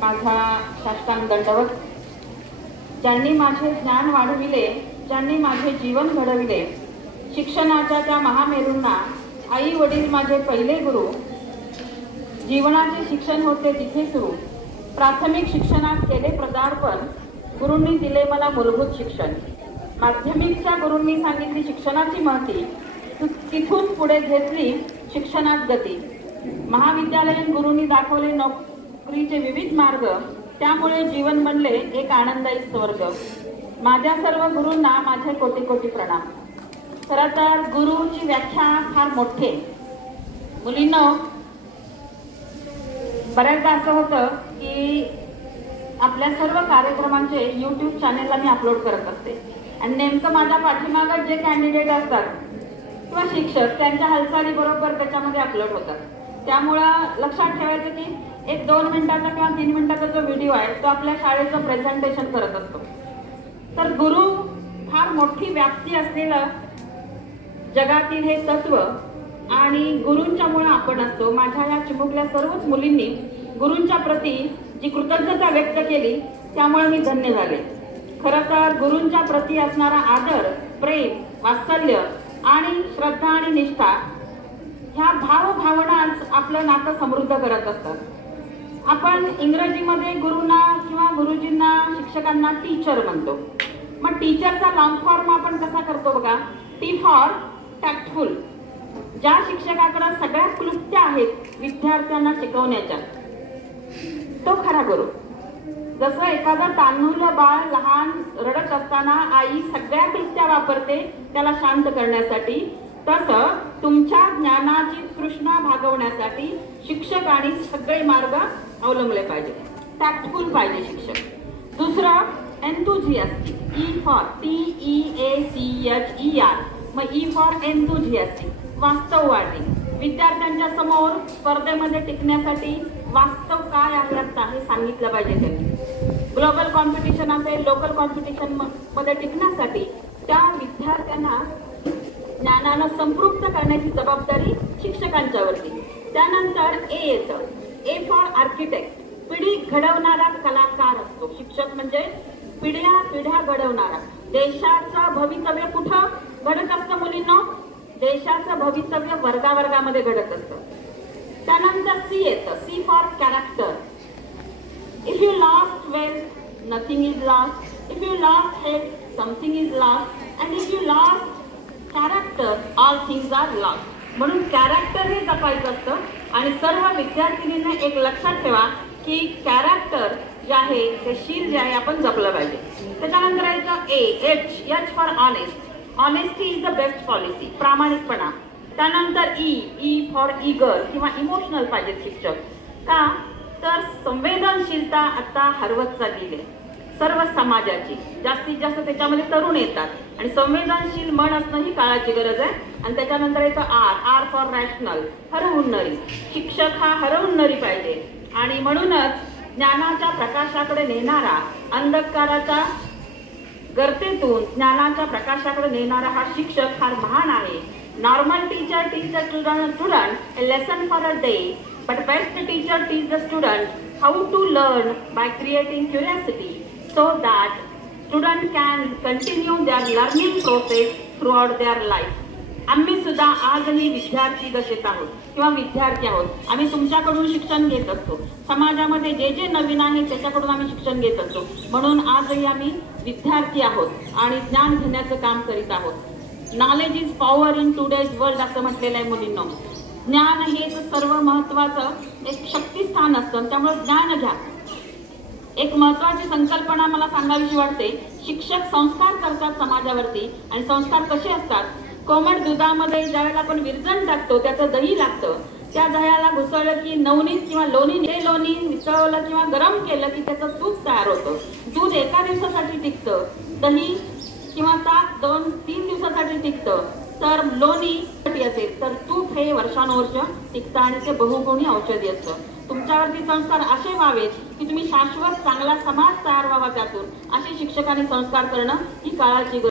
माझा साष्टांग दंडवत। ज्यांनी माझे ज्ञान वाढविले, ज्यांनी माझे जीवन घडविले, शिक्षणाच्या त्या महामेरूंना आई वडील माझे पहिले गुरु। जीवनाचे शिक्षण होते तिथे सुरू, प्राथमिक शिक्षणात केले पदार्पण, गुरूंनी दिले मला मूलभूत शिक्षण। माध्यमिकच्या गुरूंनी सांगितली शिक्षणाची महती, तिथून पुढे घेतली शिक्षणात गती। महाविद्यालयीन गुरूंनी दाखवले नोकरीचे विविध मार्ग, त्यामुळे जीवन बनले एक आनंदायी स्वर्ग। माझ्या सर्व गुरूंना माझे कोटी कोटी प्रणाम। खरं तर गुरुची व्याख्या फार मोठी आहे मुलींनो। बऱ्याचदा असं होतं की आपल्या सर्व कार्यक्रमांचे YouTube चॅनेलला मी अपलोड करत असते आणि नेमकं माझ्या पाठीमागे जे कॅन्डिडेट असतात किंवा शिक्षक त्यांच्या हालचाली बरोबर त्याच्यामध्ये अपलोड होतात। त्यामुळं लक्षात ठेवायचं की एक 2 मिनिटाचा किंवा 3 मिनिटाचा जो व्हिडिओ आहे तो आपल्या शाळेचं प्रेझेंटेशन करत असतो। तर गुरु फार मोठी व्याप्ती असलेलं जगातील हे तत्व आणि गुरूंच्यामुळे आपण असतो। माझ्या या चिमुकल्या सर्वच मुलींनी गुरूंच्या प्रती जी कृतज्ञता व्यक्त केली त्यामुळे मी धन्य झाले। खरं तर गुरूंच्या प्रती असणारा आदर, प्रेम, वात्सल्य आणि श्रद्धा आणि निष्ठा ह्या भावभावनाच आपलं नातं समृद्ध करत असतात। आपण इंग्रजीमध्ये गुरूंना किंवा गुरुजींना शिक्षकांना टीचर म्हणतो। मग टीचरचा लॉंग फॉर्म आपण कसा करतो बघा, टी फॉर टॅक्टफुल। ज्या शिक्षकाकडे सगळ्या क्लुप्त्या आहेत विद्यार्थ्यांना शिकवण्याच्या तो खरा गुरु। जसं एखादा तान्हुलं बाळ लहान रडत असताना आई सगळ्या क्लुप्त्या वापरते त्याला शांत करण्यासाठी, तसं तुमच्या ज्ञानाची तृष्णा भागवण्यासाठी शिक्षकांनी सगळे मार्ग अवलंबले पाहिजे। टॅक्टफुल पाहिजे शिक्षक। दुसरं एन्थुझियास्टिक, ई फॉर TEACHER, मग ई फॉर एन्थुझियास्टिक, वास्तववादी। विद्यार्थ्यांच्या समोर स्पर्धेमध्ये टिकण्यासाठी वास्तव काय आहे आता हे सांगितलं पाहिजे त्यांनी। ग्लोबल कॉम्पिटिशन असेल, लोकल कॉम्पिटिशन मध्ये टिकण्यासाठी त्या विद्यार्थ्यांना ज्ञानानं संपृक्त करण्याची जबाबदारी शिक्षकांच्यावरती। त्यानंतर ए येतं, ए फॉर आर्किटेक्ट, पिढी घडवणारा कलाकार असतो शिक्षक। म्हणजे पिढ्या पिढ्या घडवणारा। देशाचं भवितव्य कुठं घडत असतं मुलींनो? देशाचं भवितव्य वर्गावर्गामध्ये घडत असतं। त्यानंतर सी येतं, C for character. If you lost wealth nothing is lost, if you lost health something is lost, and if you lost character all things are lost. म्हणून कॅरेक्टर हे जपायचं असतं आणि सर्व विद्यार्थिनींना एक लक्षात ठेवा की कॅरेक्टर जे आहे ते शील जे आहे आपण जपलं पाहिजे। त्याच्यानंतर येतं H for honest, honesty is the best policy, प्रामाणिकपणा। त्यानंतर ई फॉर ईगर किंवा इमोशनल पाहिजे शिक्षक। का तर संवेदनशीलता आता हरवत चालली आहे सर्व समाजाची। जास्तीत जास्त त्याच्यामध्ये तरुण येतात आणि संवेदनशील मन असणं ही काळाची गरज आहे। आणि त्याच्यानंतर येतं आर फॉर रॅशनल, हरवून नरी। शिक्षक हा हरवून नरी पाहिजे आणि म्हणूनच ज्ञानाच्या प्रकाशाकडे नेणारा, अंधकाराच्या गर्तेतून ज्ञानाच्या प्रकाशाकडे नेणारा हा शिक्षक फार महान आहे। Normal teacher teach the student a lesson for a day, but best teacher teach the student how to learn by creating curiosity, so that student can continue their learning process throughout their life. आम्ही सुद्धा आजही विद्यार्थी दशेत आहोत किंवा विद्यार्थी आहोत। आम्ही तुमच्याकडून शिक्षण घेत असतो। समाजामध्ये जे जे नवीन आहे त्याच्याकडून आम्ही शिक्षण घेत असतो। म्हणून आजही आम्ही विद्यार्थी आहोत आणि ज्ञान घेण्याचं काम करीत आहोत। Knowledge is power in today's world असं म्हटलेलं आहे मुलींनो। ज्ञान हेच सर्व महत्त्वाचं एक शक्तिस्थान असतं, त्यामुळे ज्ञान घ्या। एक महत्त्वाची संकल्पना मला सांगावीशी वाटते, शिक्षक संस्कार करतात समाजावरती। आणि संस्कार कसे असतात? कोमट दुधामध्ये ज्यावेळेला आपण विरजण टाकतो त्याचं दही लागतं, त्या दह्याला घुसळलं की नवनीत किंवा लोणी वितळवलं किंवा गरम केलं की त्याचं तूप तयार होतं। दूध एका दिवसासाठी टिकतं, दही किंवा ताक 2-3 दिवसासाठी टिकतं, तर लोणी असेल तर तूप हे वर्षानुवर्ष टिकतं आणि ते बहुगुणी औषधी असतं। तुमच्यावरती संस्कार असे व्हावेत की तुम्ही शाश्वत चांगला समाज तयार व्हावा त्यातून, असे शिक्षकांनी संस्कार करणं ही काळाची